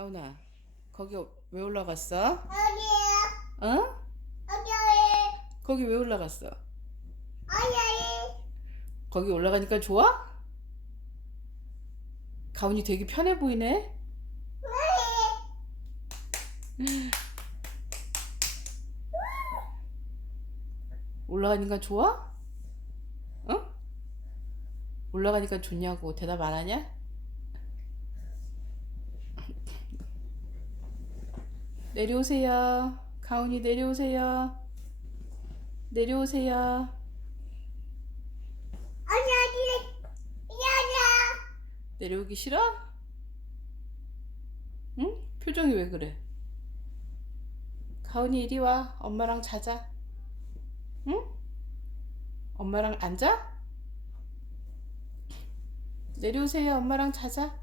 가훈아, 거기 왜 올라갔어? 어디에요? 어? 어디에요? 거기 왜 올라갔어? 어디에요? 거기 올라가니까 좋아? 가훈이 되게 편해 보이네. 올라가니까 좋아? 어? 올라가니까 좋냐고 대답 안 하냐? 내려오세요. 가훈이 내려오세요. 내려오세요. 내려오기 싫어? 응? 표정이 왜 그래? 가은이 이리 와. 엄마랑 자자. 응? 엄마랑 앉아? 내려오세요. 엄마랑 자자.